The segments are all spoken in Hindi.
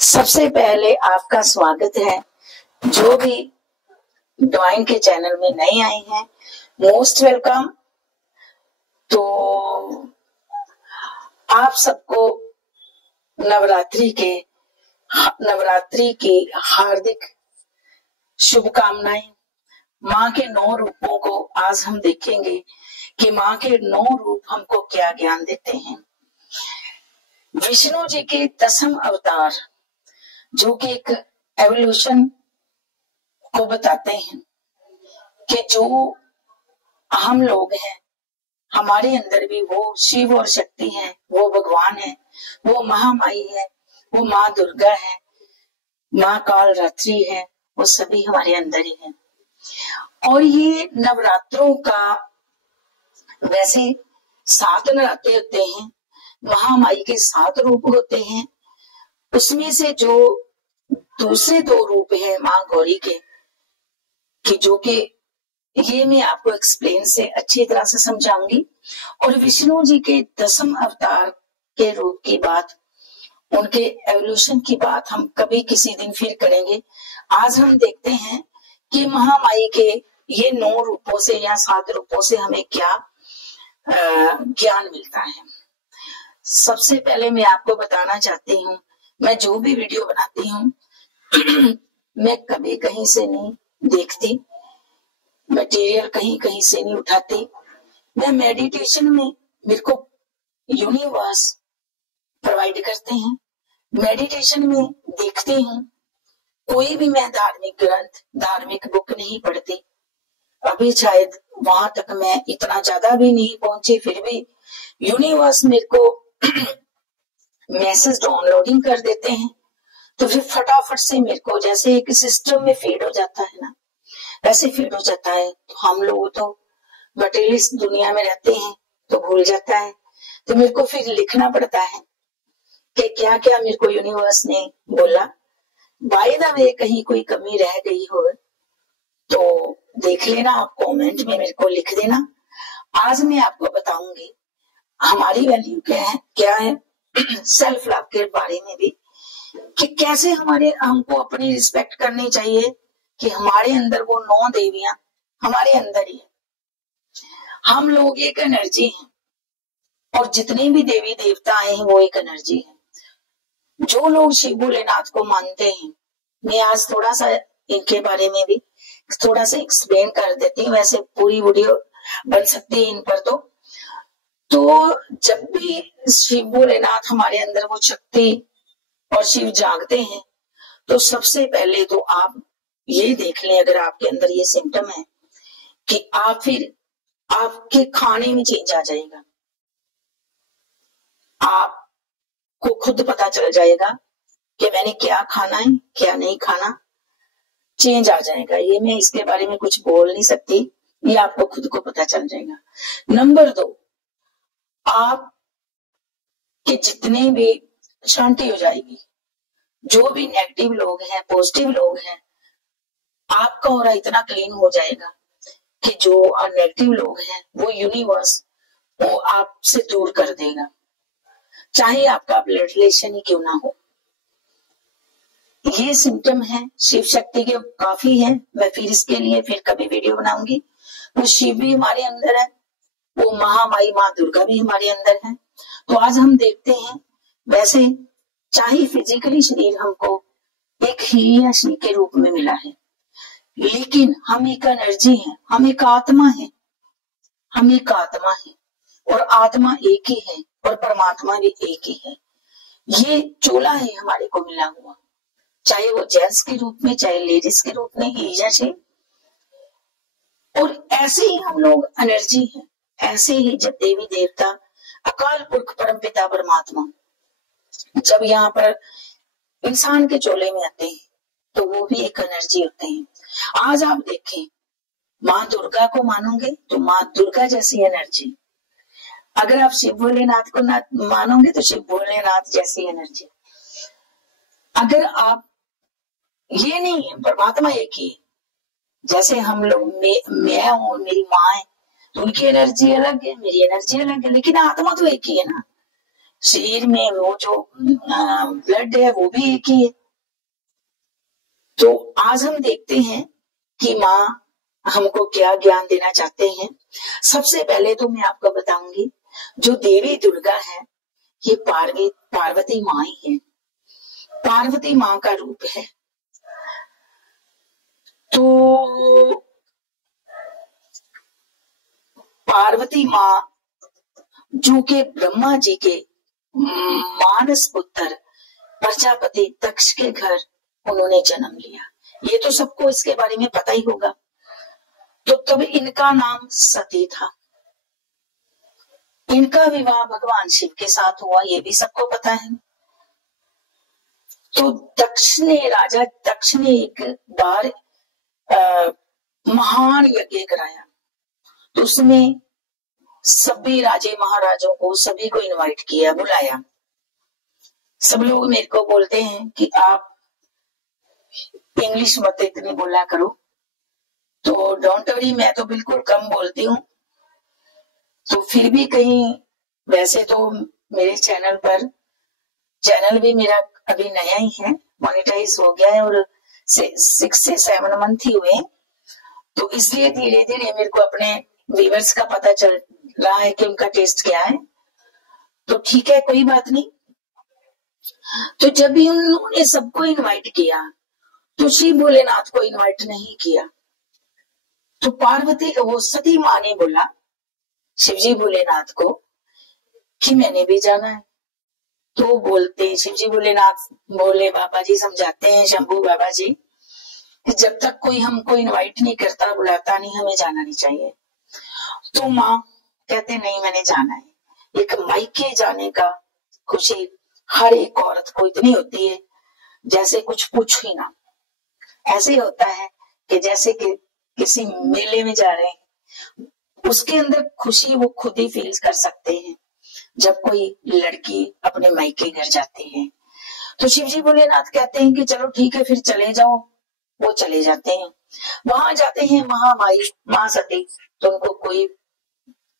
सबसे पहले आपका स्वागत है। जो भी ड्राइंग के चैनल में नए आए हैं, मोस्ट वेलकम। तो आप सबको नवरात्रि की हार्दिक शुभकामनाएं। माँ के 9 रूपों को आज हम देखेंगे कि माँ के 9 रूप हमको क्या ज्ञान देते हैं। विष्णु जी के 10वें अवतार जो कि एक एवोल्यूशन को बताते हैं कि जो हम लोग हैं, हमारे अंदर भी वो शिव और शक्ति है, वो भगवान है, वो महामाई है, वो माँ दुर्गा है, माँ काल रात्रि है, वो सभी हमारे अंदर ही है। और ये नवरात्रों का वैसे 7 नवरात्रे होते हैं, महामाई के 7 रूप होते हैं। उसमें से जो दूसरे 2 रूप है माँ गौरी के, कि जो कि ये मैं आपको एक्सप्लेन से अच्छी तरह से समझाऊंगी। और विष्णु जी के 10वें अवतार के रूप की बात, उनके एवोल्यूशन की बात हम कभी किसी दिन फिर करेंगे। आज हम देखते हैं कि महामाई के ये 9 रूपों से या 7 रूपों से हमें क्या ज्ञान मिलता है। सबसे पहले मैं आपको बताना चाहती हूँ, मैं जो भी वीडियो बनाती हूँ मैं कभी कहीं से नहीं देखती, मटेरियल कहीं से नहीं उठाती। मैं मेडिटेशन में मेरे को यूनिवर्स प्रोवाइड करते हैं, मेडिटेशन में देखती हूँ। कोई भी मैं धार्मिक ग्रंथ, धार्मिक बुक नहीं पढ़ती। अभी शायद वहां तक मैं इतना ज्यादा भी नहीं पहुंची, फिर भी यूनिवर्स मेरे को मैसेज डाउनलोडिंग कर देते हैं, तो फिर फटाफट से मेरे को जैसे एक सिस्टम में फीड हो जाता है ना, वैसे फीड हो जाता है। तो हम लोग तो मटेरियलिस्ट दुनिया में रहते हैं तो भूल जाता है, तो मेरे को फिर लिखना पड़ता है कि क्या क्या मेरे को यूनिवर्स ने बोला। बाय द वे कहीं कोई कमी रह गई हो तो देख लेना, आप कमेंट में मेरे को लिख देना। आज मैं आपको बताऊंगी हमारी वैल्यू क्या है सेल्फ लव के बारे में भी, कि कैसे हमको अपनी रिस्पेक्ट करनी चाहिए, कि हमारे अंदर वो 9 देवियां हमारे अंदर ही है। हम लोग एक एनर्जी हैं और जितने भी देवी देवता आए हैं वो एक एनर्जी है। जो लोग शिव भोलेनाथ को मानते हैं, मैं आज थोड़ा सा इनके बारे में भी थोड़ा सा एक्सप्लेन कर देती हूँ, वैसे पूरी वीडियो बन सकती है इन पर। तो जब भी शिव भोलेनाथ हमारे अंदर वो शक्ति और शिव जागते हैं, तो सबसे पहले तो आप ये देख लें, अगर आपके अंदर ये सिम्टम है कि आप फिर आपके खाने में चेंज आ जाएगा, आपको खुद पता चल जाएगा कि मैंने क्या खाना है क्या नहीं खाना, चेंज आ जाएगा। ये मैं इसके बारे में कुछ बोल नहीं सकती, ये आपको खुद को पता चल जाएगा। नंबर 2, आप के जितने भी शांति हो जाएगी। जो भी नेगेटिव लोग हैं, पॉजिटिव लोग हैं, आपका ऑरा इतना क्लीन हो जाएगा कि जो नेगेटिव लोग हैं वो यूनिवर्स वो आपसे दूर कर देगा, चाहे आपका ब्लड रिलेशन ही क्यों ना हो। ये सिम्टम है शिव शक्ति के काफी है। मैं फिर इसके लिए फिर कभी वीडियो बनाऊंगी। वो शिव भी हमारे अंदर है, वो महामाई माँ दुर्गा भी हमारे अंदर है। तो आज हम देखते हैं, वैसे चाहे फिजिकली शरीर हमको एक ही या शी के रूप में मिला है, लेकिन हम एक एनर्जी है, हम एक आत्मा है, हम एक आत्मा है और आत्मा एक ही है और परमात्मा भी एक ही है। ये चोला है हमारे को मिला हुआ, चाहे वो जेंट्स के रूप में चाहे लेडीज के रूप में ही जैसे। और ऐसे ही हम लोग एनर्जी है, ऐसे ही जब देवी देवता अकाल पुरख परम पिता परमात्मा जब यहाँ पर इंसान के चोले में आते हैं तो वो भी एक एनर्जी होते हैं। आज आप देखें, माँ दुर्गा को मानोगे तो माँ दुर्गा जैसी एनर्जी, अगर आप शिव भोलेनाथ को ना मानोगे तो शिव भोलेनाथ जैसी एनर्जी। अगर आप ये नहीं है, परमात्मा एक ही है। जैसे हम लोग मैं हूं, मेरी माँ है, तो उनकी एनर्जी अलग है, मेरी एनर्जी अलग है, लेकिन आत्मा तो एक ही है ना। शरीर में वो जो ब्लड है वो भी एक ही है। तो आज हम देखते हैं कि माँ हमको क्या ज्ञान देना चाहते हैं। सबसे पहले तो मैं आपको बताऊंगी, जो देवी दुर्गा है ये पार्वती माँ ही है, पार्वती माँ का रूप है। तो पार्वती माँ जो के ब्रह्मा जी के मानस पुत्र प्रजापति दक्ष के घर उन्होंने जन्म लिया। ये तो सबको इसके बारे में पता ही होगा। तो तब इनका नाम सती था। इनका विवाह भगवान शिव के साथ हुआ, ये भी सबको पता है। तो राजा दक्ष ने एक बार महान यज्ञ कराया। तो उसमें सभी राजे महाराजों को, सभी को इनवाइट किया, बुलाया। सब लोग मेरे को बोलते हैं कि आप इंग्लिश मत इतनी बोला करो, तो डोंट वरी, मैं तो बिल्कुल कम बोलती हूँ। तो फिर भी कहीं, वैसे तो मेरे चैनल भी मेरा अभी नया ही है, मोनेटाइज हो गया है और 6 से 7 मंथ ही हुए। तो इसलिए धीरे धीरे मेरे को अपने व्यूअर्स का पता चल रहा है कि उनका टेस्ट क्या है। तो ठीक है, कोई बात नहीं। तो जब भी उन्होंने सबको इनवाइट किया तो श्री भोलेनाथ को इनवाइट नहीं किया। तो वो सती माँ ने बोला शिवजी भोलेनाथ को कि मैंने भी जाना है। तो बोलते शिवजी भोलेनाथ, भोले बाबा जी समझाते हैं, शंभू बाबा जी, कि जब तक कोई हमको इनवाइट नहीं करता, बुलाता नहीं, हमें जाना नहीं चाहिए। तो माँ कहते नहीं, मैंने जाना है। एक मायके जाने का खुशी हर एक औरत को इतनी होती है जैसे कुछ पूछ ही ना। ऐसे होता है कि जैसे कि किसी मेले में जा रहे हैं, उसके अंदर खुशी वो खुद ही फील कर सकते हैं जब कोई लड़की अपने मायके घर जाती है। तो शिवजी भोलेनाथ कहते हैं कि चलो ठीक है, फिर चले जाओ। वो चले जाते हैं, वहां जाते हैं महामाई माँ सती, तो उनको कोई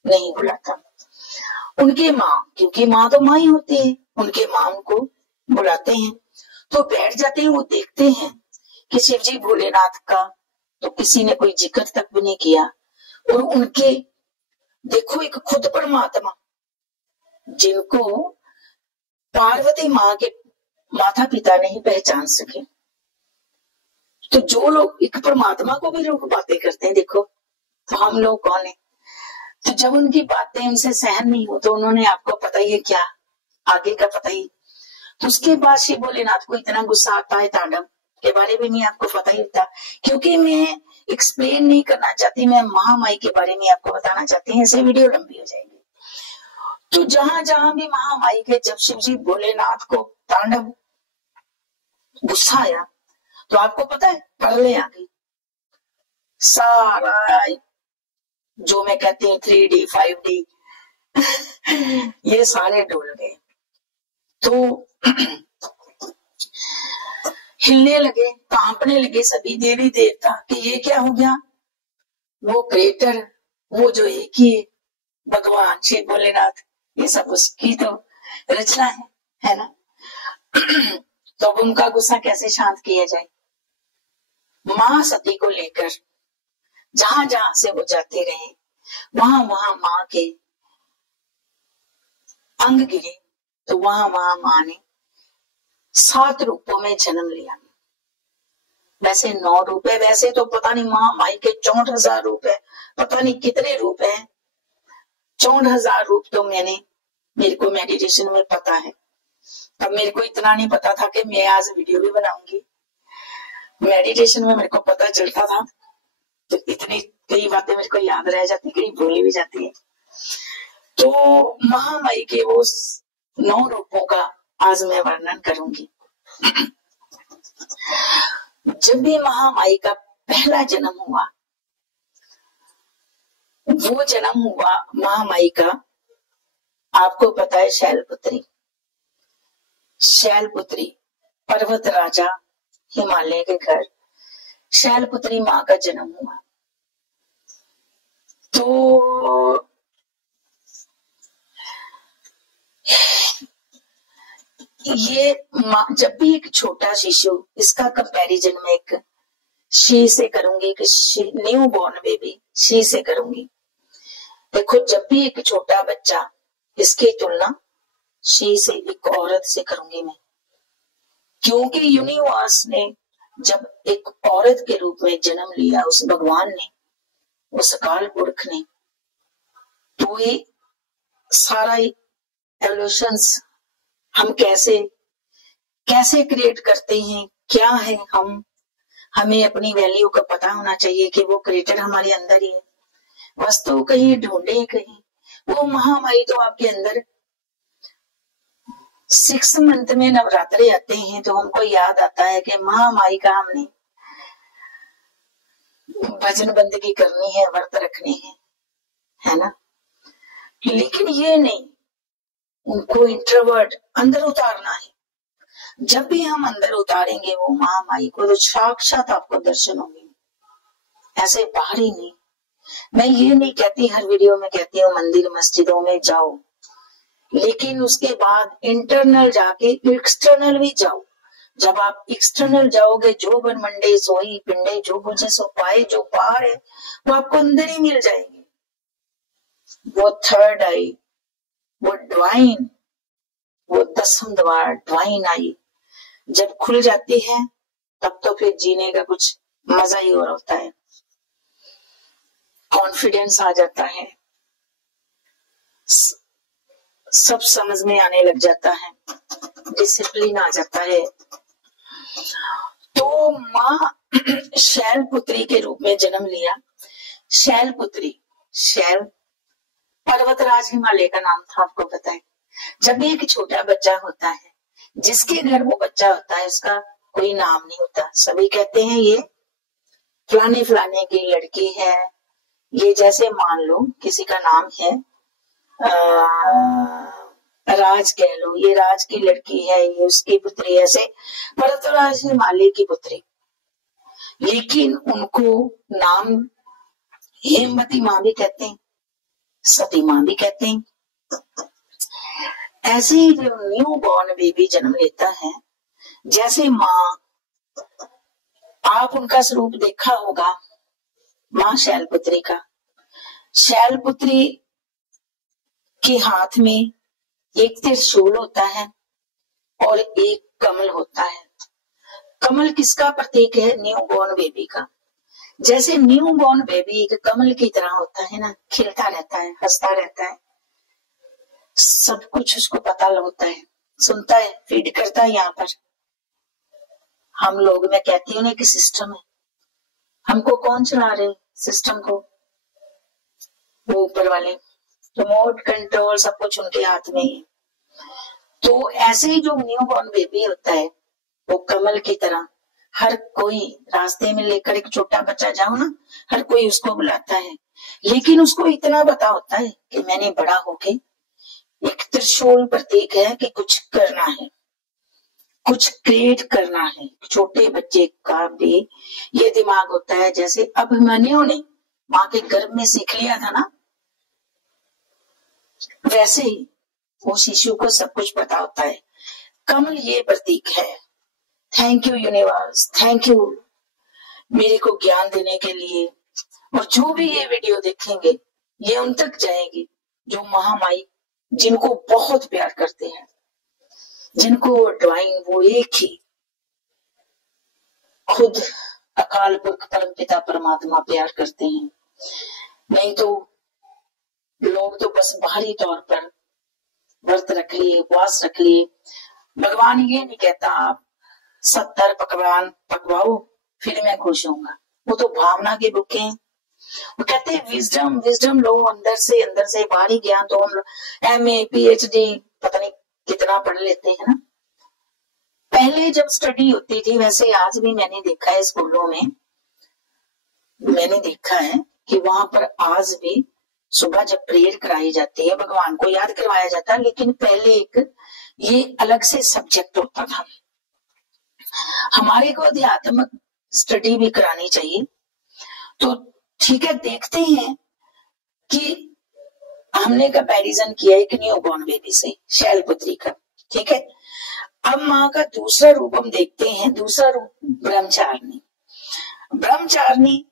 नहीं बुलाता। उनके माँ, क्योंकि माँ तो माँ ही होती है, उनके माँ उनको बुलाते हैं। तो बैठ जाते हैं। वो देखते हैं कि शिवजी भोलेनाथ का तो किसी ने कोई जिक्र तक भी नहीं किया। और उनके देखो, एक खुद परमात्मा जिनको पार्वती माँ के माता पिता नहीं पहचान सके, तो जो लोग एक परमात्मा को भी लोग बातें करते हैं, देखो तो हम लोग कौन है। तो जब उनकी बातें उनसे सहन नहीं हो, तो उन्होंने, आपको पता ही है क्या, आगे का पता ही। तो उसके बाद शिव भोलेनाथ को इतना गुस्सा आता है, तांडव के बारे में आपको पता ही था, क्योंकि मैं एक्सप्लेन नहीं करना चाहती, मैं महामाई के बारे में आपको बताना चाहती हूँ, ऐसे वीडियो लंबी हो जाएगी। तो जहां जहां भी महामाई के, जब शिवजी भोलेनाथ को तांडव गुस्सा आया, तो आपको पता है प्रलय आ गई। सारा जो मैं कहती हूँ 3D 5D ये सारे डोल गए। तो हिलने लगे, कांपने लगे सभी देवी देवता कि ये क्या हो गया। वो क्रिएटर, वो जो एक ही भगवान शिव भोलेनाथ, ये सब उसकी तो रचना है ना। तो उनका गुस्सा कैसे शांत किया जाए। माँ सती को लेकर जहां जहां से वो जाते रहे, वहां वहां माँ के अंग गिरे। तो वहां वहां माँ ने 7 रूपों में जन्म लिया। वैसे 9 रूप है, वैसे तो पता नहीं महामाई के 64,000 रूप है, पता नहीं कितने रूप है। 64,000 रूप तो मेरे को मेडिटेशन में पता है। अब मेरे को इतना नहीं पता था कि मैं आज वीडियो भी बनाऊंगी। मेडिटेशन में मेरे को पता चलता था, तो इतनी कई बातें मेरे को याद रह जाती, कई भूली भी जाती है। तो महामाई के वो 9 रूपों का आज मैं वर्णन करूंगी। जब भी महामाई का पहला जन्म हुआ, वो जन्म हुआ महामाई का, आपको पता है, शैलपुत्री पर्वत राजा हिमालय के घर शैलपुत्री माँ का जन्म हुआ। तो ये जब भी एक छोटा शिशु, इसका कंपैरिजन में एक शी से करूंगी, कि न्यू बॉर्न बेबी शी से करूंगी। देखो, जब भी एक छोटा बच्चा, इसकी तुलना शी से, एक औरत से करूंगी मैं, क्योंकि यूनिवर्स ने जब एक औरत के रूप में जन्म लिया, उस भगवान ने, उस अकाल पुरख ने, तो ये सारा एवोल्यूशंस हम कैसे कैसे क्रिएट करते हैं, क्या है हम, हमें अपनी वैल्यू का पता होना चाहिए कि वो क्रिएटर हमारे अंदर ही है। वस्तु कहीं ढूंढे कहीं, वो महामारी तो आपके अंदर। 6 मंथ में नवरात्रे आते हैं तो हमको याद आता है कि महामाई का हमने भजन बंदगी करनी है, व्रत रखने हैं, है ना। लेकिन ये नहीं, उनको इंट्रोवर्ट अंदर उतारना है। जब भी हम अंदर उतारेंगे वो महामाई को, तो साक्षात आपको दर्शन होंगे, ऐसे बाहरी नहीं। मैं ये नहीं कहती, हर वीडियो में कहती हूँ मंदिर मस्जिदों में जाओ, लेकिन उसके बाद इंटरनल जाके एक्सटर्नल भी जाओ। जब आप एक्सटर्नल जाओगे, जो ब्रह्मंडे सोई पिंडे, जो बुझे सो पाए, जो पार है वो आपको अंदर ही मिल जाएगी। वो थर्ड आई, वो डिवाइन, वो 10वीं द्वार डिवाइन आई जब खुल जाती है, तब तो फिर जीने का कुछ मजा ही और होता है। कॉन्फिडेंस आ जाता है, सब समझ में आने लग जाता है, डिसिप्लिन आ जाता है। तो माँ शैलपुत्री के रूप में जन्म लिया। शैलपुत्री, शैल पर्वतराज हिमालय का नाम था, आपको पता है। जब भी एक छोटा बच्चा होता है, जिसके घर वो बच्चा होता है, उसका कोई नाम नहीं होता। सभी कहते हैं ये फलाने फलाने की लड़की है। ये जैसे मान लो किसी का नाम है राज, कह लो ये राज की लड़की है, ये उसकी पुत्री, ऐसे पर्वतराज हिमालय की पुत्री। लेकिन उनको नाम हेमवती माँ भी कहते हैं, सती माँ भी कहते हैं। ऐसे ही जो न्यू बॉर्न बेबी जन्म लेता है, जैसे माँ, आप उनका स्वरूप देखा होगा, माँ शैलपुत्री का। शैलपुत्री के हाथ में एक त्रिशूल होता है और एक कमल होता है। कमल किसका प्रतीक है? न्यू बॉर्न बेबी का। जैसे न्यू बॉर्न बेबी एक कमल की तरह होता है ना, खिलता रहता है, हंसता रहता है, सब कुछ उसको पता लगता है, सुनता है, फीड करता है। यहाँ पर हम लोग, मैं कहती हूँ ना कि सिस्टम है, हमको कौन चला रहे सिस्टम को? वो ऊपर वाले, रिमोट कंट्रोल सब कुछ उनके हाथ में ही। तो ऐसे ही जो न्यू बॉर्न बेबी होता है, वो कमल की तरह, हर कोई रास्ते में लेकर एक छोटा बच्चा जाओ ना, हर कोई उसको बुलाता है, लेकिन उसको इतना पता होता है कि मैंने बड़ा होके, एक त्रिशूल प्रतीक है कि कुछ करना है, कुछ क्रिएट करना है। छोटे बच्चे का भी ये दिमाग होता है, जैसे अभिमन्यु ने माँ के गर्भ में सीख लिया था ना, वैसे ही वो शिशु को सब कुछ पता होता है। कमल ये प्रतीक है। Thank you universe, thank you मेरे को ज्ञान देने के लिए। और जो भी ये वीडियो देखेंगे, ये उन तक जाएगी जो महामाई, जिनको बहुत प्यार करते हैं, जिनको डिवाइन, वो एक ही खुद अकाल पुरख परम पिता परमात्मा प्यार करते हैं। नहीं तो लोग तो बस बाहरी तौर पर व्रत रख लिए, उपवास रख लिए। भगवान ये नहीं कहता आप 70 पकवान पकवाओ फिर मैं खुश होऊंगा, वो तो भावना के भूखे हैं। वो कहते हैं विजडम, विजडम लो अंदर से बाहरी ज्ञान तो हम MA PhD पता नहीं कितना पढ़ लेते हैं ना। पहले जब स्टडी होती थी, वैसे आज भी मैंने देखा है स्कूलों में, मैंने देखा है कि वहां पर आज भी सुबह जब प्रेयर कराई जाती है, भगवान को याद करवाया जाता है, लेकिन पहले एक ये अलग से सब्जेक्ट होता था। हमारे को अध्यात्मक स्टडी भी करानी चाहिए। तो ठीक है, देखते हैं कि हमने कंपैरिजन किया एक न्यू बॉर्न बेबी से, शैलपुत्री का। ठीक है, अब माँ का दूसरा रूप हम देखते हैं, दूसरा रूप ब्रह्मचारिणी। ब्रह्मचारिणी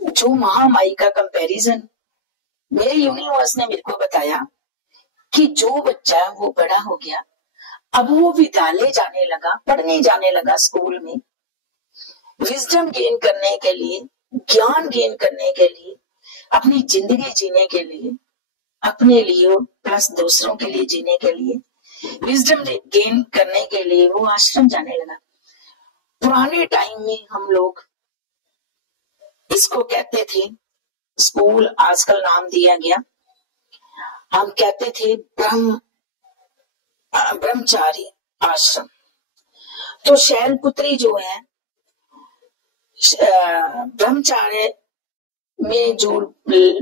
जो महामाई का कंपैरिजन मेरे यूनिवर्स ने मेरे को बताया कि जो बच्चा वो बड़ा हो गया, अब वो विद्यालय जाने लगा, पढ़ने जाने लगा स्कूल में, विजडम गेन करने के लिए, ज्ञान गेन करने के लिए, अपनी जिंदगी जीने के लिए, अपने लिए प्लस दूसरों के लिए जीने के लिए, विजडम गेन करने के लिए वो आश्रम जाने लगा। पुराने टाइम में हम लोग इसको कहते थे स्कूल, आजकल नाम दिया गया, हम कहते थे ब्रह्मचारी आश्रम। तो शैलपुत्री जो है, ब्रह्मचार्य में जो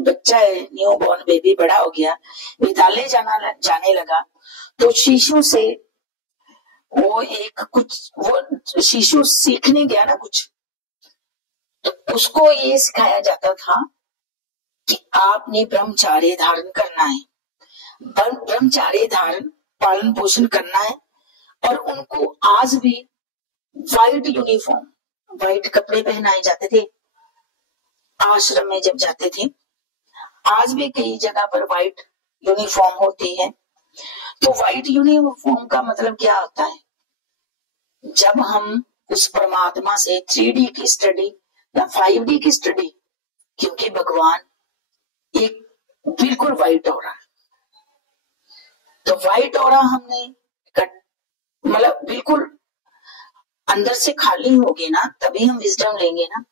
बच्चा है, न्यू बॉर्न बेबी बड़ा हो गया, विद्यालय जाने लगा, तो शिशु से वो शिशु सीखने गया ना कुछ, तो उसको ये सिखाया जाता था कि आपने ब्रह्मचार्य धारण करना है, ब्रह्मचार्य धारण पालन पोषण करना है। और उनको आज भी व्हाइट यूनिफॉर्म, व्हाइट कपड़े पहनाए जाते थे आश्रम में जब जाते थे। आज भी कई जगह पर व्हाइट यूनिफॉर्म होती है। तो व्हाइट यूनिफॉर्म का मतलब क्या होता है? जब हम उस परमात्मा से 3D की स्टडी या 5D की स्टडी, क्योंकि भगवान एक बिल्कुल व्हाइट ऑरा, तो व्हाइट ऑरा हमने मतलब बिल्कुल अंदर से खाली होगी ना, तभी हम विजडम लेंगे ना।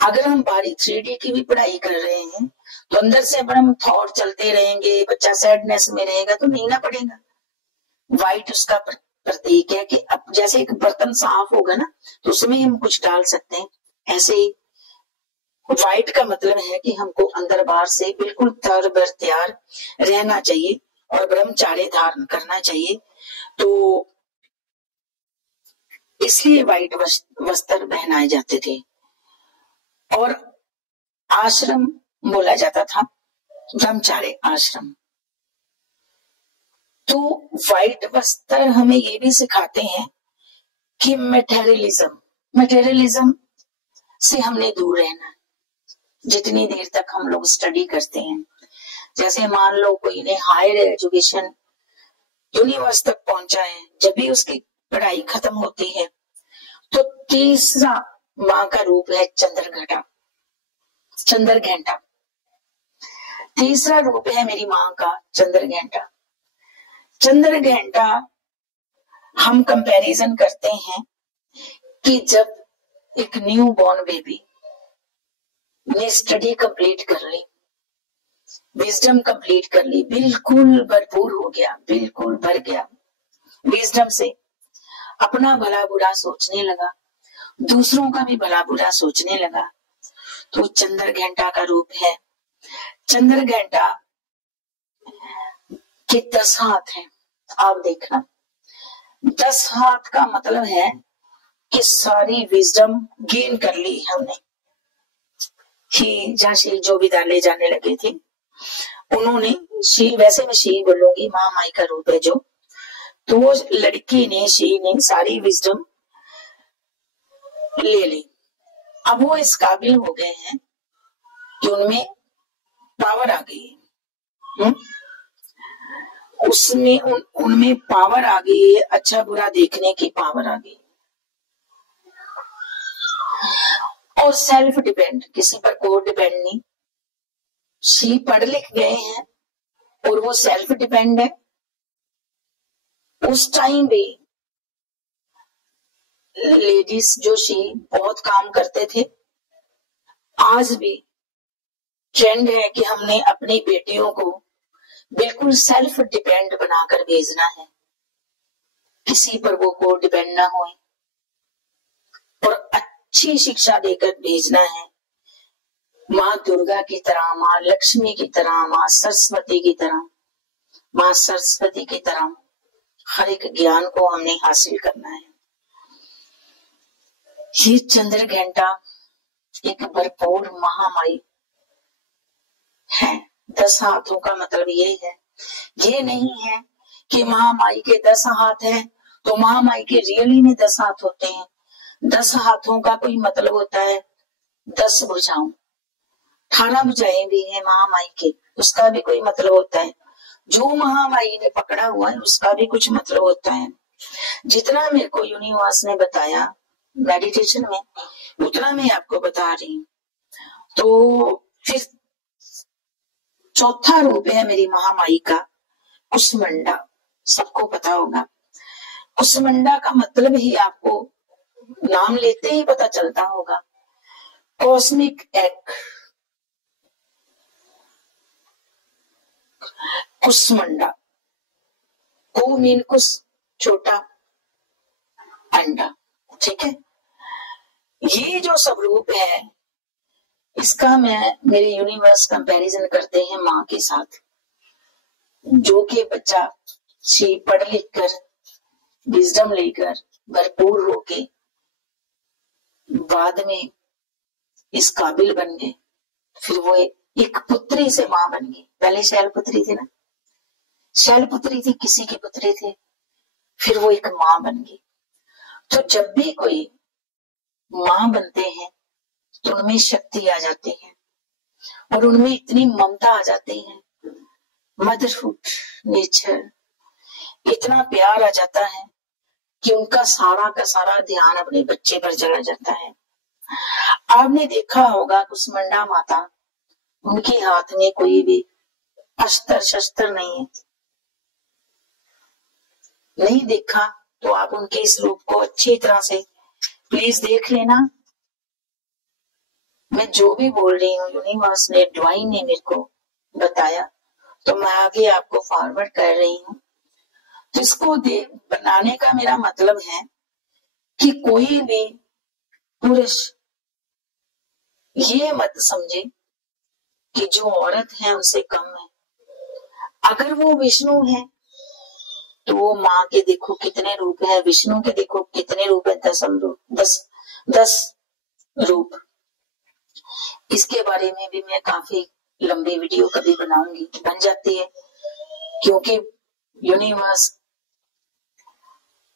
अगर हम बारी 3D की भी पढ़ाई कर रहे हैं तो अंदर से अगर हम थॉट चलते रहेंगे, बच्चा सैडनेस में रहेगा तो नहीं ना पढ़ेगा। व्हाइट उसका प्रतीक है कि अब जैसे एक बर्तन साफ होगा ना तो उसमें हम कुछ डाल सकते हैं, ऐसे ही व्हाइट का मतलब है कि हमको अंदर बाहर से बिल्कुल तर बर तैयार रहना चाहिए और ब्रह्मचार्य धारण करना चाहिए। तो इसलिए व्हाइट वस्त्र पहनाए जाते थे और आश्रम बोला जाता था ब्रह्मचार्य आश्रम। तो व्हाइट वस्त्र हमें ये भी सिखाते हैं कि मटेरियलिज्म से हमने दूर रहना। जितनी देर तक हम लोग स्टडी करते हैं, जैसे मान लो कोई ने हायर एजुकेशन यूनिवर्स तक पहुंचा है, जब भी उसकी पढ़ाई खत्म होती है तो तीसरा माँ का रूप है चंद्रघंटा। तीसरा रूप है मेरी माँ का चंद्रघंटा। हम कंपैरिजन करते हैं कि जब एक न्यू बॉर्न बेबी ने स्टडी कंप्लीट कर ली, विजडम कंप्लीट कर ली, बिल्कुल भरपूर हो गया, बिल्कुल भर गया विजडम से, अपना भला बुरा सोचने लगा, दूसरों का भी भला बुरा सोचने लगा, तो चंद्रघंटा का रूप है। चंद्रघंटा के 10 हाथ हैं। आप देखना 10 हाथ का मतलब है कि सारी विजडम गेन कर ली हमने। जहाँ जो विद्यालय जाने लगे थे उन्होंने वैसे मैं शी बोलूंगी, महामाई का रूप है जो, तो वो लड़की ने सारी विजडम ले ली। अब वो इस काबिल हो गए हैं कि उनमें पावर आ गई है, उसमें उनमें पावर आ गई है, अच्छा बुरा देखने की पावर आ गई और सेल्फ डिपेंड, किसी पर कोई डिपेंड नहीं। शी पढ़ लिख गए हैं और वो सेल्फ डिपेंड है। उस टाइम भी लेडीज जो बहुत काम करते थे, आज भी ट्रेंड है कि हमने अपनी बेटियों को बिल्कुल सेल्फ डिपेंड बनाकर भेजना है, किसी पर वो को डिपेंड ना हो और अच्छी शिक्षा देकर भेजना है। माँ दुर्गा की तरह, माँ लक्ष्मी की तरह, माँ सरस्वती की तरह हर एक ज्ञान को हमने हासिल करना है। ये चंद्रघंटा एक भरपूर महामाई है। 10 हाथों का मतलब ये है, ये नहीं है कि महामाई के 10 हाथ हैं, तो महामाई के रियली में 10 हाथ होते हैं। 10 हाथों का कोई मतलब होता है 10 भुजाओं। 18 भुजाएं भी हैं महामाई के, उसका भी कोई मतलब होता है। जो महामाई ने पकड़ा हुआ है उसका भी कुछ मतलब होता है। जितना मेरे को यूनिवर्स ने बताया मेडिटेशन में, उतना मैं आपको बता रही हूँ। तो फिर चौथा रूप है मेरी महामाई का कुसमंडा। सबको पता होगा कुसमंडा का मतलब ही आपको नाम लेते ही पता चलता होगा, कॉस्मिक एग। कुसमंडा, को मीन कुस, छोटा, अंडा, ठीक है। ये जो सब रूप है इसका मेरे यूनिवर्स कंपैरिजन करते हैं माँ के साथ। जो कि बच्चा पढ़ लिख कर विजडम लेकर भरपूर होके बाद में इस काबिल बन गए, फिर वो एक पुत्री से माँ बन गई। पहले शैलपुत्री थी ना, शैलपुत्री थी, किसी की पुत्री थे, फिर वो एक माँ बन गई। तो जब भी कोई माँ बनते हैं तो उनमें शक्ति आ जाती है और उनमें इतनी ममता आ जाती है, मदरहुड नेचर, इतना प्यार आ जाता है कि उनका सारा का सारा ध्यान अपने बच्चे पर चला जाता है। आपने देखा होगा कुसमंडा माता, उनके हाथ में कोई भी अस्त्र शस्त्र नहीं है। नहीं देखा तो आप उनके इस रूप को अच्छी तरह से प्लीज देख लेना। मैं जो भी बोल रही हूँ यूनिवर्स ने, डिवाइन ने मेरे को बताया, तो मैं आगे आपको फॉरवर्ड कर रही हूँ। तो इसको बनाने का मेरा मतलब है कि कोई भी पुरुष ये मत समझे कि जो औरत है उनसे कम है। अगर वो विष्णु है तो वो माँ के देखो कितने रूप है, विष्णु के देखो कितने रूप है, 10 रूप। इसके बारे में भी मैं काफी लंबी वीडियो कभी बनाऊंगी, बन जाती है, क्योंकि यूनिवर्स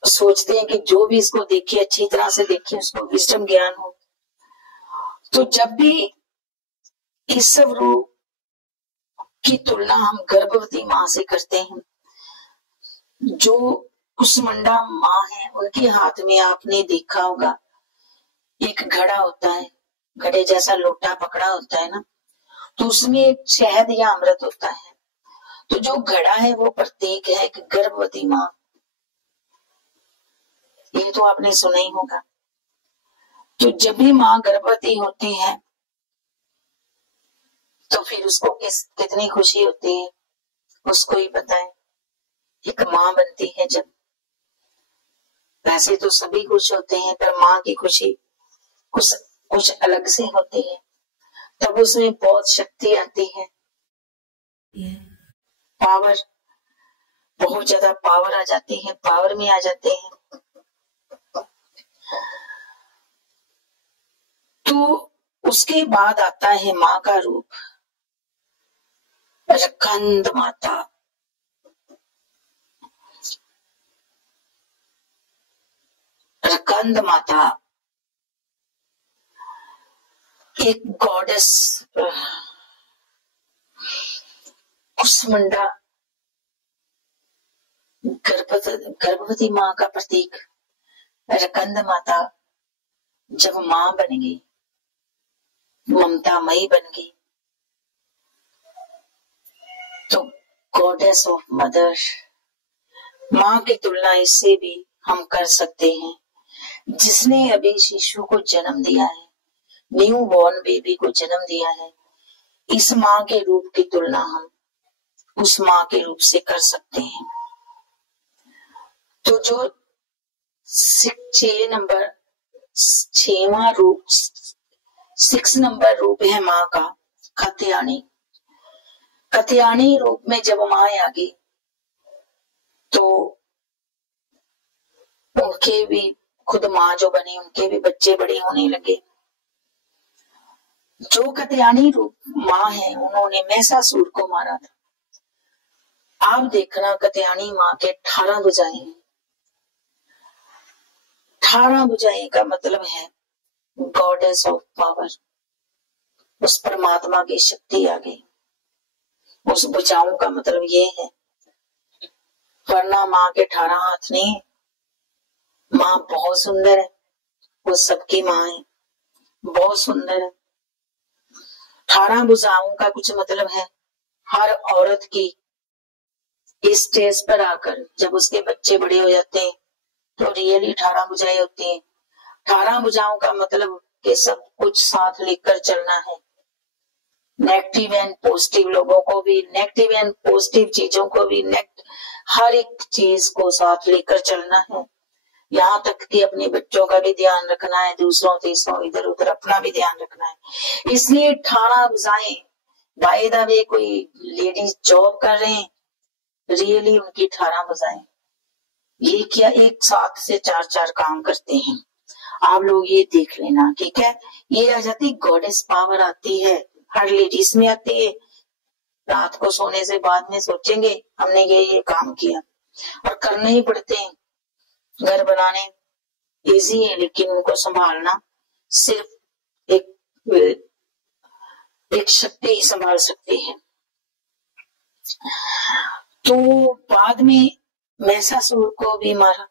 सोचते हैं कि जो भी इसको देखे अच्छी तरह से देखे, उसको विजडम ज्ञान हो। तो जब भी इस सब रूप की तुलना हम गर्भवती माँ से करते हैं, जो कुसमंडा माँ है उनके हाथ में आपने देखा होगा एक घड़ा होता है, घड़े जैसा लोटा पकड़ा होता है ना, तो उसमें शहद या अमृत होता है। तो जो घड़ा है वो प्रतीक है एक गर्भवती माँ। ये तो आपने सुना ही होगा। तो जब भी माँ गर्भवती होती है तो फिर उसको कितनी खुशी होती है उसको ही पता है। एक माँ बनती है जब, वैसे तो सभी खुश होते हैं पर माँ की खुशी कुछ अलग से होती है। तब उसमें बहुत शक्ति आती है, पावर, बहुत ज्यादा पावर आ जाती है, पावर में आ जाते हैं। तो उसके बाद आता है माँ का रूप रकंद माता। रकंद माता एक गॉडेस, कुसमंडा गर्भवती माँ का प्रतीक। रकंद माता जब माँ बन गई, ममतामयी बन गई, तो गॉडेस ऑफ मदर। माँ की तुलना इससे भी हम कर सकते हैं जिसने अभी शिशु को जन्म दिया है, न्यू बॉर्न बेबी को जन्म दिया है। इस माँ के रूप की तुलना हम उस माँ के रूप से कर सकते हैं। तो जो 6वां रूप, 6 नंबर रूप है माँ का कात्यायनी। कात्यायनी रूप में जब माँ आ गई तो उनके भी खुद माँ जो बनी उनके भी बच्चे बड़े होने लगे। जो कात्यायनी रूप माँ है उन्होंने महिषासुर को मारा था। आप देखना कत्यायनी माँ के 18 भुजाएं। 18 भुजाएं का मतलब है गॉडेस ऑफ पावर। उस परमात्मा की शक्ति आ गई। उस भुजाओं का मतलब ये है, वरना माँ के 18 हाथ नहीं। माँ बहुत सुंदर है, वो सबकी माँ है, बहुत सुंदर है। 18 भुजाओं का कुछ मतलब है, हर औरत की इस स्टेज पर आकर जब उसके बच्चे बड़े हो जाते हैं तो रियली 18 भुजाएं होती हैं। 18 भुजाओं का मतलब कि सब कुछ साथ लेकर चलना है। नेगेटिव एंड पॉजिटिव लोगों को भी, नेगेटिव एंड पॉजिटिव चीजों को भी, हर एक चीज को साथ लेकर चलना है। यहाँ तक कि अपने बच्चों का भी ध्यान रखना है, दूसरों तीसरों इधर उधर अपना भी ध्यान रखना है। इसलिए 18 भुजाएं। बाय द वे कोई लेडीज जॉब कर रहे हैं, रियली उनकी 18 भुजाएं। ये क्या एक साथ से 4-4 काम करते हैं। आप लोग ये देख लेना, ठीक है। ये आ जाती गॉडेस पावर आती है, हर लेडीज में आती है। रात को सोने से बाद में सोचेंगे हमने ये काम किया, और करने ही पड़ते हैं। घर बनाने इजी है, लेकिन उनको संभालना सिर्फ एक शक्ति ही संभाल सकती है। तो बाद में महिषासुर को भी मारा,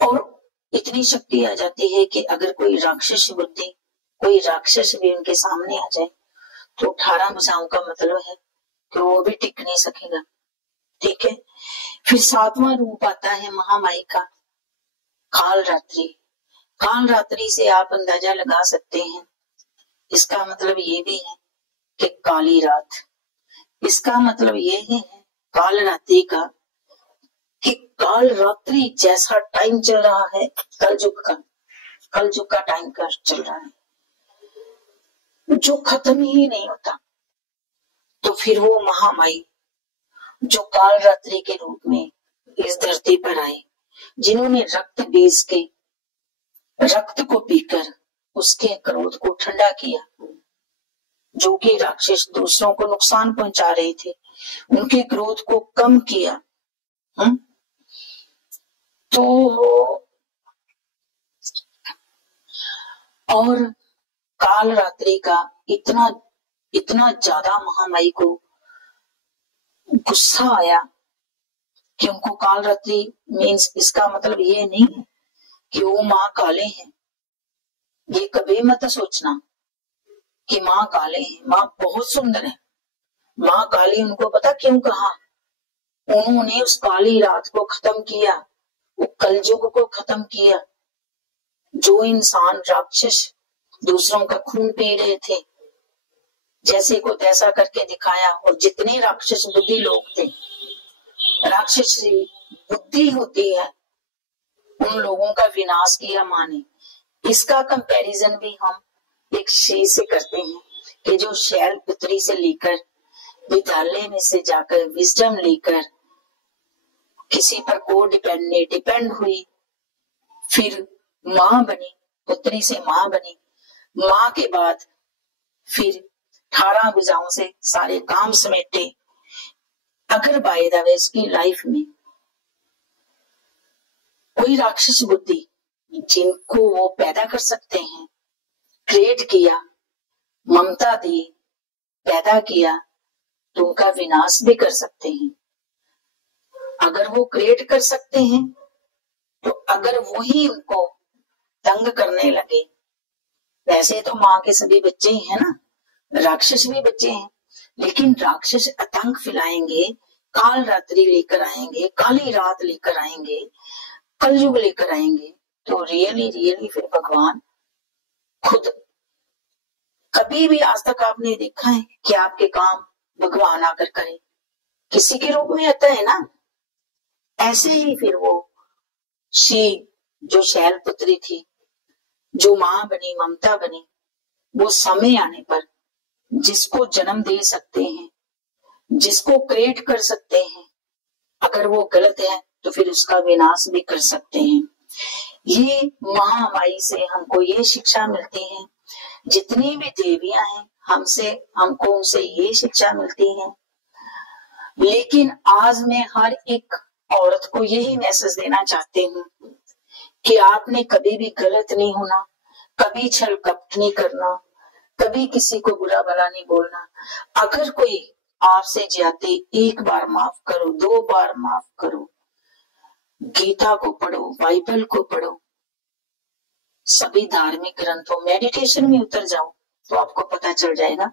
और इतनी शक्ति आ जाती है कि अगर कोई राक्षस बुद्धि, कोई राक्षस भी उनके सामने आ जाए तो 18 भुजाओं का मतलब है कि वो भी टिक नहीं सकेगा, ठीक है। फिर 7वां रूप आता है महामाई का, काल रात्रि। काल रात्रि से आप अंदाजा लगा सकते हैं, इसका मतलब ये भी है कि काली रात। इसका मतलब ये है काल रात्रि का कि काल रात्रि जैसा टाइम चल रहा है, कलयुग का टाइम चल रहा है, जो खत्म ही नहीं होता। तो फिर वो महामाई जो काल रात्रि के रूप में इस धरती पर आए, जिन्होंने रक्त बीज के रक्त को पीकर उसके क्रोध को ठंडा किया, जो कि राक्षस दूसरों को नुकसान पहुंचा रहे थे, उनके क्रोध को कम किया। तो और काल रात्रि का इतना ज्यादा महामाई को गुस्सा आया कि उनको काल रात्रि मीन्स, इसका मतलब ये नहीं है कि वो माँ काले हैं। ये कभी मत सोचना कि माँ काले हैं। माँ बहुत सुंदर है। माँ काली उनको पता क्यों कहा? उन्होंने उस काली रात को खत्म किया, वो कलयुग को खत्म किया। जो इंसान राक्षस दूसरों का खून पी रहे थे, जैसे को तैसा करके दिखाया, और जितने राक्षस बुद्धि लोग थे, राक्षस बुद्धि होती है, उन लोगों का विनाश किया माँ ने। इसका कंपैरिजन भी हम एक चीज से करते हैं कि जो शैलपुत्री से लेकर विद्यालय में से जाकर विजडम लेकर किसी पर को डिपेंड हुई, फिर माँ बनी, पुत्री से माँ बनी, माँ के बाद फिर 18 भुजाओं से सारे काम समेटे। अगर बाय द वे उसकी लाइफ में कोई राक्षस बुद्धि जिनको वो पैदा कर सकते हैं, क्रिएट किया, ममता दी, पैदा किया, तो उनका विनाश भी कर सकते हैं। अगर वो क्रिएट कर सकते हैं, तो अगर वही उनको तंग करने लगे, वैसे तो माँ के सभी बच्चे ही है ना, राक्षस भी बच्चे हैं, लेकिन राक्षस आतंक फैलाएंगे, काल रात्रि लेकर आएंगे, काली रात लेकर आएंगे, कलयुग लेकर आएंगे, तो रियली फिर भगवान खुद। कभी भी आज तक आपने देखा है कि आपके काम भगवान आकर करे? किसी के रूप में आता है ना। ऐसे ही फिर वो जो शैलपुत्री थी, जो माँ बनी, ममता बनी, वो समय आने पर जिसको जन्म दे सकते हैं, जिसको क्रिएट कर सकते हैं, अगर वो गलत है तो फिर उसका विनाश भी कर सकते हैं। ये महामाई से हमको ये शिक्षा मिलती है। जितनी भी देवियां हैं हमको उनसे ये शिक्षा मिलती है। लेकिन आज मैं हर एक औरत को यही मैसेज देना चाहती हूँ कि आपने कभी भी गलत नहीं होना, कभी छल कपट नहीं करना, कभी किसी को बुरा भला नहीं बोलना। अगर कोई आपसे ज्यादा एक बार माफ करो, 2 बार माफ करो, गीता को पढ़ो, बाइबल को पढ़ो, सभी धार्मिक ग्रंथों, मेडिटेशन में उतर जाओ तो आपको पता चल जाएगा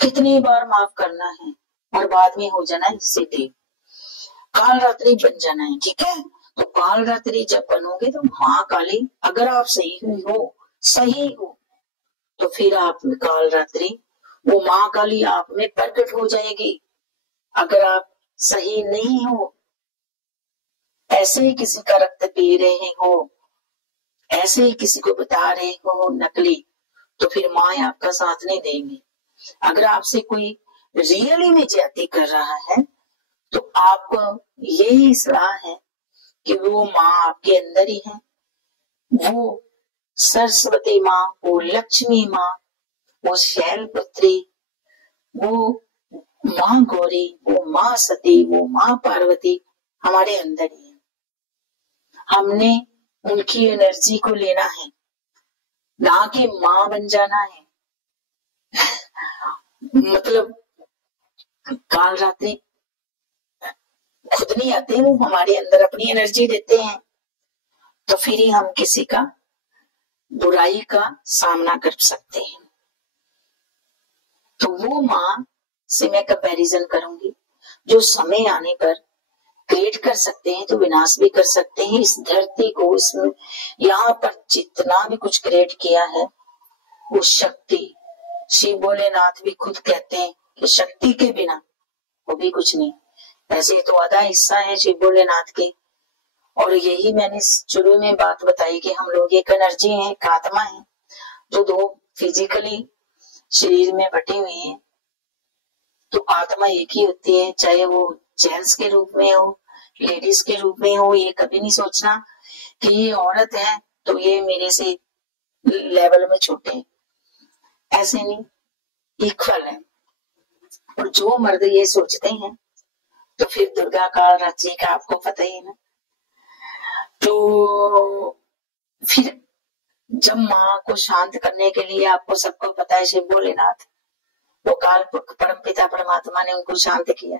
कितनी बार माफ करना है और बाद में हो जाना है सीधे काल रात्रि बन जाना है। ठीक है, तो काल रात्रि जब बनोगे तो माँ काली, अगर आप सही हो तो फिर आप काल रात्रि वो माँ काली आप में प्रकट हो जाएगी। अगर आप सही नहीं हो, ऐसे ही किसी का रक्त पी रहे हो, ऐसे ही किसी को बता रहे हो नकली, तो फिर माँ आपका साथ नहीं देंगे। अगर आपसे कोई रियली में ज्यादती कर रहा है तो आपको यही सलाह है कि वो माँ आपके अंदर ही है, वो सरस्वती माँ, वो लक्ष्मी माँ, वो शैलपुत्री, वो माँ गौरी, वो माँ सती, वो माँ पार्वती हमारे अंदर ही है। हमने उनकी एनर्जी को लेना है, ना कि माँ बन जाना है। मतलब काल रात्रि खुद नहीं आते, वो हमारे अंदर अपनी एनर्जी देते हैं, तो फिर ही हम किसी का बुराई का सामना कर सकते हैं। तो वो माँ से मैं कंपैरिजन करूंगी जो समय आने पर क्रिएट कर सकते हैं तो विनाश भी कर सकते हैं। इस धरती को, इसमें यहाँ पर जितना भी कुछ क्रिएट किया है वो शक्ति, शिव भोलेनाथ भी खुद कहते हैं कि शक्ति के बिना वो भी कुछ नहीं। ऐसे तो आधा हिस्सा है शिव भोलेनाथ के, और यही मैंने शुरू में बात बताई कि हम लोग एक एनर्जी है, एक आत्मा है, जो 2 फिजिकली शरीर में बटे हुए हैं। तो आत्मा एक ही होती है, चाहे वो जेंट्स के रूप में हो, लेडीज के रूप में हो। ये कभी नहीं सोचना कि ये औरत है तो ये मेरे से लेवल में छोटे, ऐसे नहीं, इक्वल है। और जो मर्द ये सोचते हैं तो फिर दुर्गा काल रात्रि का आपको पता ही है ना। तो फिर जब माँ को शांत करने के लिए, आपको सबको पता है शिव भोलेनाथ, वो काल परम पिता परमात्मा ने उनको शांत किया।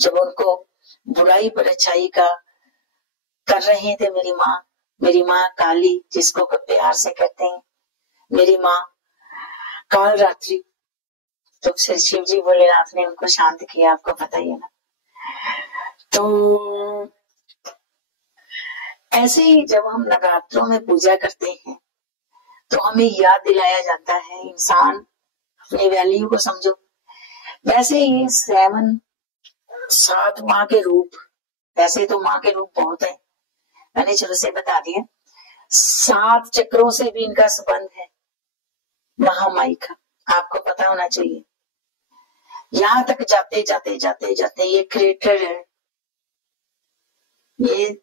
जब उनको बुराई पर अच्छाई का कर रहे थे, मेरी माँ काली, जिसको प्यार से कहते हैं मेरी माँ काल रात्रि, तो फिर शिव जी भोलेनाथ ने उनको शांत किया, आपको पता ही है ना। तो ऐसे ही जब हम नवरात्रों में पूजा करते हैं तो हमें याद दिलाया जाता है, इंसान अपनी वैल्यू को समझो। वैसे ही 7 माँ के रूप, वैसे तो माँ के रूप बहुत है, मैंने शुरू से बता दिया। 7 चक्रों से भी इनका संबंध है महामाई का, आपको पता होना चाहिए। यहाँ तक जाते जाते जाते जाते ये क्रिएटर है, ये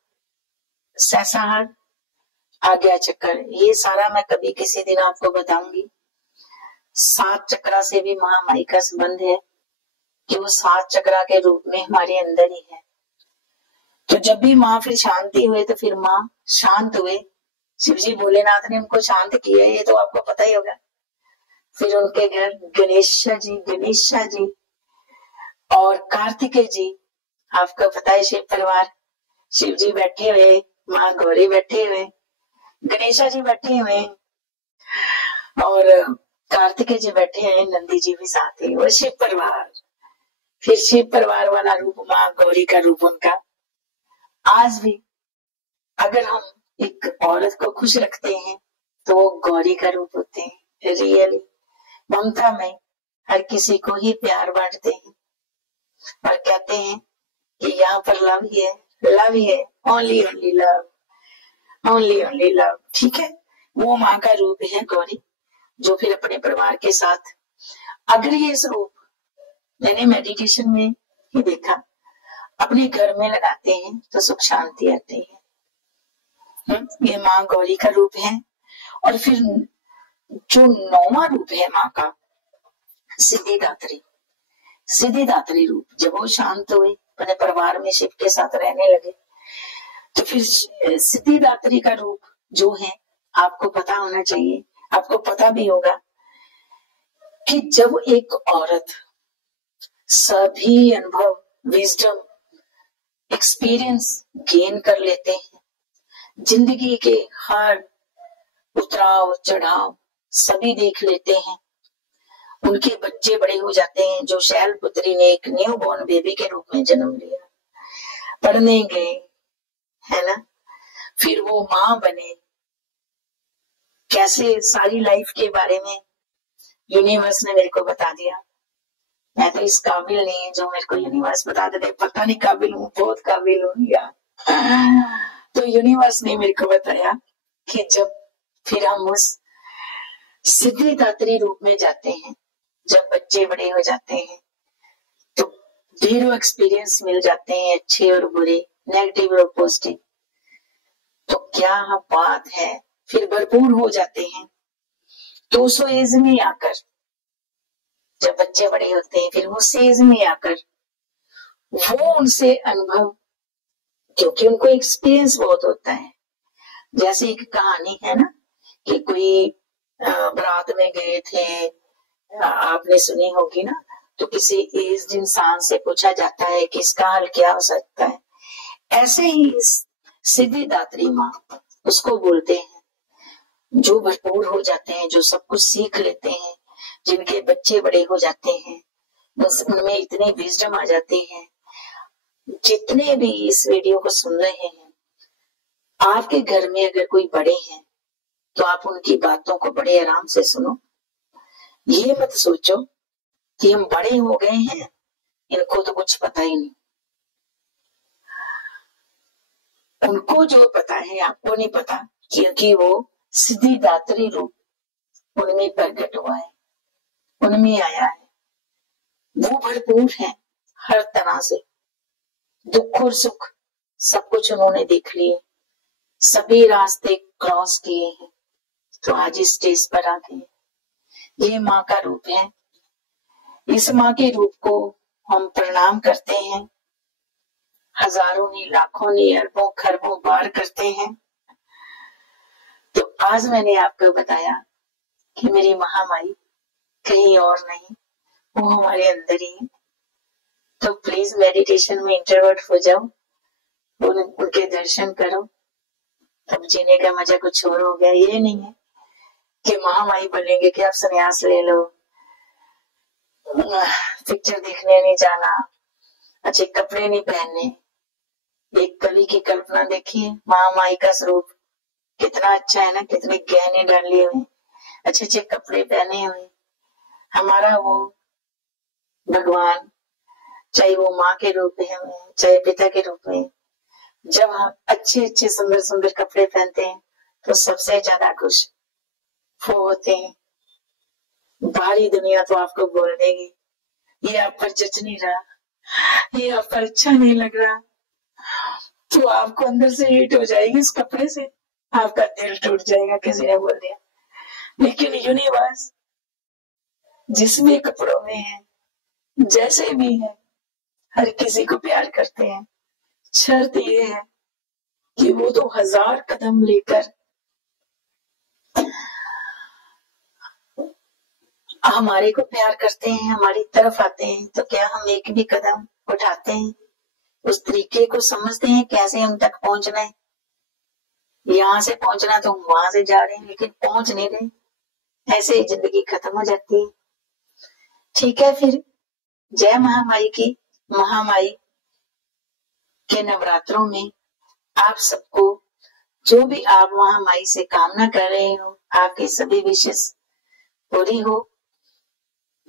सहसहार, आज्ञा चक्र, ये सारा मैं कभी किसी दिन आपको बताऊंगी। 7 चक्रा से भी महामाई का संबंध है कि वो 7 चक्रा के रूप में हमारे अंदर ही है। तो जब भी माँ फिर शांति हुए तो फिर माँ शांत हुए, शिवजी भोलेनाथ ने उनको शांत किया, ये तो आपको पता ही होगा। फिर उनके घर गणेशा जी और कार्तिकेय जी, आपको पता है शिव परिवार, शिव जी बैठे हुए, माँ गौरी बैठे हुए, गणेशा जी बैठे हुए और कार्तिकेय जी बैठे हैं, नंदी जी भी साथ है, और शिव परिवार। फिर शिव परिवार वाला रूप माँ गौरी का रूप उनका। आज भी अगर हम एक औरत को खुश रखते हैं तो वो गौरी का रूप होते हैं, रियली ममता में हर किसी को ही प्यार बांटते हैं और कहते हैं कि यहाँ पर लव ही है, ओनली लव, ओनली लव। ठीक है, वो माँ का रूप है गौरी, जो फिर अपने परिवार के साथ, अगर ये स्वरूप मैंने मेडिटेशन में ही देखा, अपने घर में लगाते हैं तो सुख शांति आती है। ये माँ गौरी का रूप है। और फिर जो 9वां रूप है माँ का, सिद्धिदात्री। सिद्धिदात्री रूप। जब वो शांत हुए, अपने परिवार में शिव के साथ रहने लगे, तो फिर सिद्धिदात्री का रूप जो है, आपको पता होना चाहिए, आपको पता भी होगा कि जब एक औरत सभी अनुभव, विजडम, एक्सपीरियंस गेन कर लेते हैं, जिंदगी के हर उतराव चढ़ाव सभी देख लेते हैं, उनके बच्चे बड़े हो जाते हैं। जो शैलपुत्री ने एक न्यू बॉर्न बेबी के रूप में जन्म लिया, पढ़ने गए, है ना, फिर वो माँ बने, कैसे सारी लाइफ के बारे में यूनिवर्स ने मेरे को बता दिया। मैं तो इस काबिल नहीं है जो मेरे को यूनिवर्स बता देते, पता नहीं काबिल हूँ, बहुत काबिल हूँ या तो यूनिवर्स ने मेरे को बताया कि जब फिर हम उस सिद्धिदात्री रूप में जाते हैं, जब बच्चे बड़े हो जाते हैं, तो ढेरों एक्सपीरियंस मिल जाते हैं, अच्छे और बुरे, नेगेटिव और पॉजिटिव। तो क्या बात है, फिर भरपूर हो जाते हैं। तो उस एज में आकर, जब बच्चे बड़े होते हैं, फिर उस एज में आकर वो उनसे अनुभव, क्योंकि उनको एक्सपीरियंस बहुत होता है। जैसे एक कहानी है ना कि कोई बारात में गए थे, आपने सुनी होगी ना, तो किसी एज्ड इंसान से पूछा जाता है कि इसका हल क्या हो सकता है। ऐसे ही सिद्धिदात्री माँ उसको बोलते हैं, जो भरपूर हो जाते हैं, जो सब कुछ सीख लेते हैं, जिनके बच्चे बड़े हो जाते हैं, बस उनमें इतनी विजडम आ जाती है। जितने भी इस वीडियो को सुन रहे हैं, आपके घर में अगर कोई बड़े हैं तो आप उनकी बातों को बड़े आराम से सुनो। ये मत सोचो कि हम बड़े हो गए हैं, इनको तो कुछ पता ही नहीं। उनको जो पता है आपको नहीं पता, क्योंकि वो सिद्धिदात्री रूप उनमें प्रकट हुआ है, उनमें आया है। वो भरपूर है हर तरह से, दुख और सुख सब कुछ उन्होंने देख लिए, सभी रास्ते क्रॉस किए हैं, तो आज इस स्टेज पर आ गए। ये माँ का रूप है। इस माँ के रूप को हम प्रणाम करते हैं, हजारों ने, लाखों ने, अरबों खरबों बार करते हैं। तो आज मैंने आपको बताया कि मेरी महामाई कहीं और नहीं, वो हमारे अंदर ही है। तो प्लीज मेडिटेशन में इंटरवर्ट हो जाओ, उनके दर्शन करो, तब जीने का मजा कुछ और हो गया। ये नहीं है कि महामाई बोलेंगे कि आप संन्यास ले लो, पिक्चर देखने नहीं जाना, अच्छे कपड़े नहीं पहनने। एक कवि की कल्पना देखिए, महामाई का स्वरूप कितना अच्छा है ना, कितने गहने डाले हुए, अच्छे अच्छे कपड़े पहने हुए। हमारा वो भगवान, चाहे वो माँ के रूप में है, चाहे पिता के रूप में, जब हम अच्छे अच्छे सुंदर सुंदर कपड़े पहनते हैं तो सबसे ज्यादा खुश वो होते हैं। बाहरी दुनिया तो आपको बोल देगी ये आप पर जच नहीं रहा, ये आप पर अच्छा नहीं लग रहा, तो आपको अंदर से हिट हो जाएगी इस कपड़े से, आपका दिल टूट जाएगा, किसी ने बोल दिया। लेकिन यूनिवर्स जिस भी कपड़ों में है, जैसे भी है, हर किसी को प्यार करते हैं। शर्त ये है कि वो तो 1000 कदम लेकर हमारे को प्यार करते हैं, हमारी तरफ आते हैं, तो क्या हम एक भी कदम उठाते हैं? उस तरीके को समझते हैं कैसे हम तक पहुंचना है। यहाँ से पहुंचना तो हम वहां से जा रहे हैं, लेकिन पहुंच नहीं रहे, ऐसे ही जिंदगी खत्म हो जाती है। ठीक है, फिर जय महामाई की। महामाई के नवरात्रों में आप सबको जो भी आप महामाई से कामना कर रहे हो, आपकी सभी विशेष पूरी हो।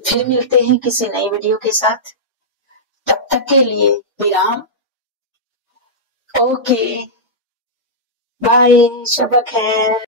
फिर मिलते हैं किसी नई वीडियो के साथ, तब तक के लिए विराम। ओके, बाय, शबक है।